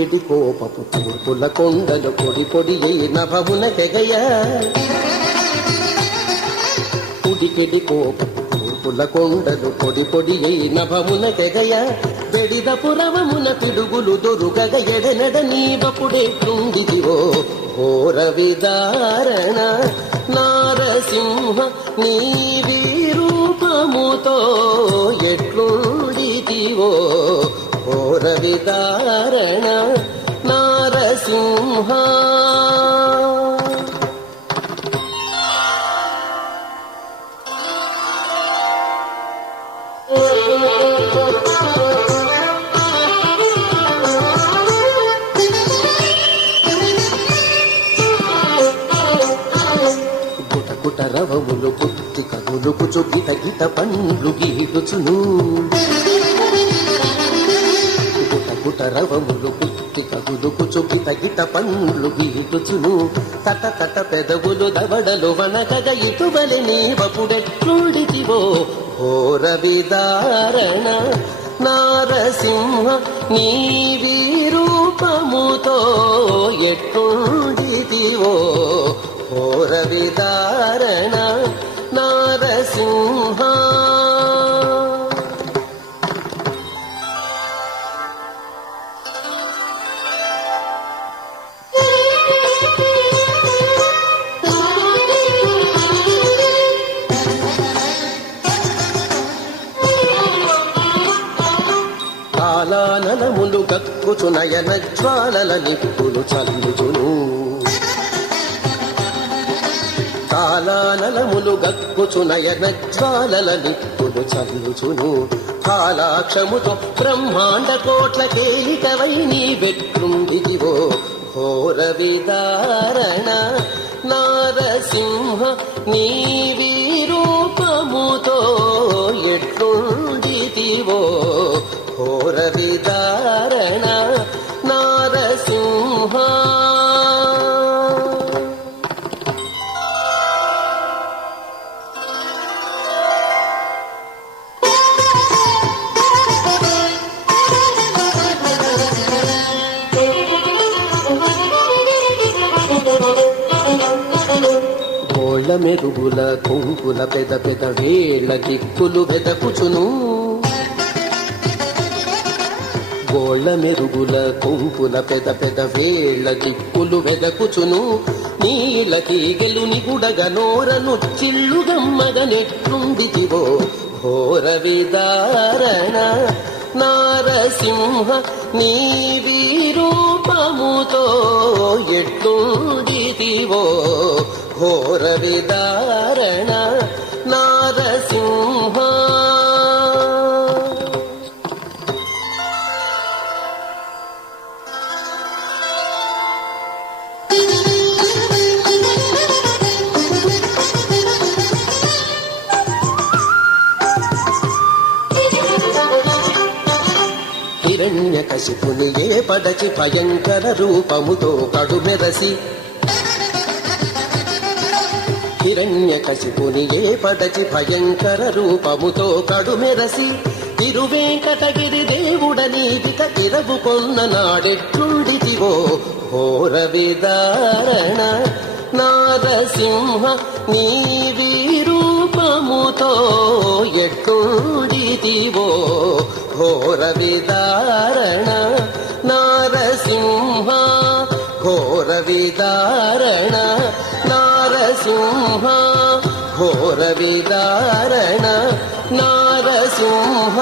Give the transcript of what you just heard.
ఉడికెడి కోపపు తూర్పుల కొండలు పొడి పొడి నభమున తెగయ ఉడికెడి కోపపు తూర్పుల కొండలు పొడి పొడి నభమున తెగయ వెడిదపు రవమున పిడుగులు దొరుగగ ఎడనెడ నీవపుడెట్లుండిదివో ఘోర విదారణ నారసింహ నీ రూపముతో ఎట్లుండిదివో ఘోర విదారణ నారసింహ. గుటగుట రవములు పుట్టి కదులుకుచు గిట గిట పండ్లు గీటుచును గుటగుట రవములు పుట్టి కదులుకుచు గిట గిట పండ్లు గీటుచును తట తట పెదవులు దవడలు వనకగ ఇటువలి నీవపుడెట్లుడితివో ఘోర విదారణ నారసింహ నీ రూపముతో ఎట్లుండితివో ఘోర విదారణ నారసింహ. కాలానలములు గక్కుచు నయన జ్వాలల నిప్పులు చల్లుచును కాలానలములు గక్కుచు నయన జ్వాలల నిప్పులు చల్లుచును కాలాక్షముతో బ్రహ్మాండ కోట్ల కేలికవై నీ వెట్లుండిదివో ఘోర విదారణ నారసింహ నీ రూపముతో ఎట్లుండిదివో ఘోర విదారణ నారసింహ. గోళ్ళ మెరుగుల కుంకుల పెద పెద వేళ్ళ దిక్కులు వెదకుచును గోళ్ళ మెరుగుల కుంకుల పెద పెద వేళ్ళ దిక్కులు వెదకుచును నీళ్ళ తీగెలు నిగుడగ నోరను చిల్లుగమ్మగ నెట్లుండితివో ఘోర విదారణ నారసింహ నీ రూపముతో ఎట్లుండితివో ఘోర విదారణ నారసింహ. హిరణ్యకశిపుని ఏ పడచి భయంకర రూపముతో కడుమెరసి హిరణ్యకశిపుని ఏ పడచి భయంకర రూపముతో కడుమెరసి తిరువేంకటగిరి దేవుడనీదిక తిరగు కొన్న నాడెట్లుండితివో ఘోర విదారణ నారసింహ నీ రూపముతో ఎట్లుండితివో ఘోర విదారణ నారసింహ ఘోర విదారణ నారసింహ ఘోర విదారణ నారసింహ.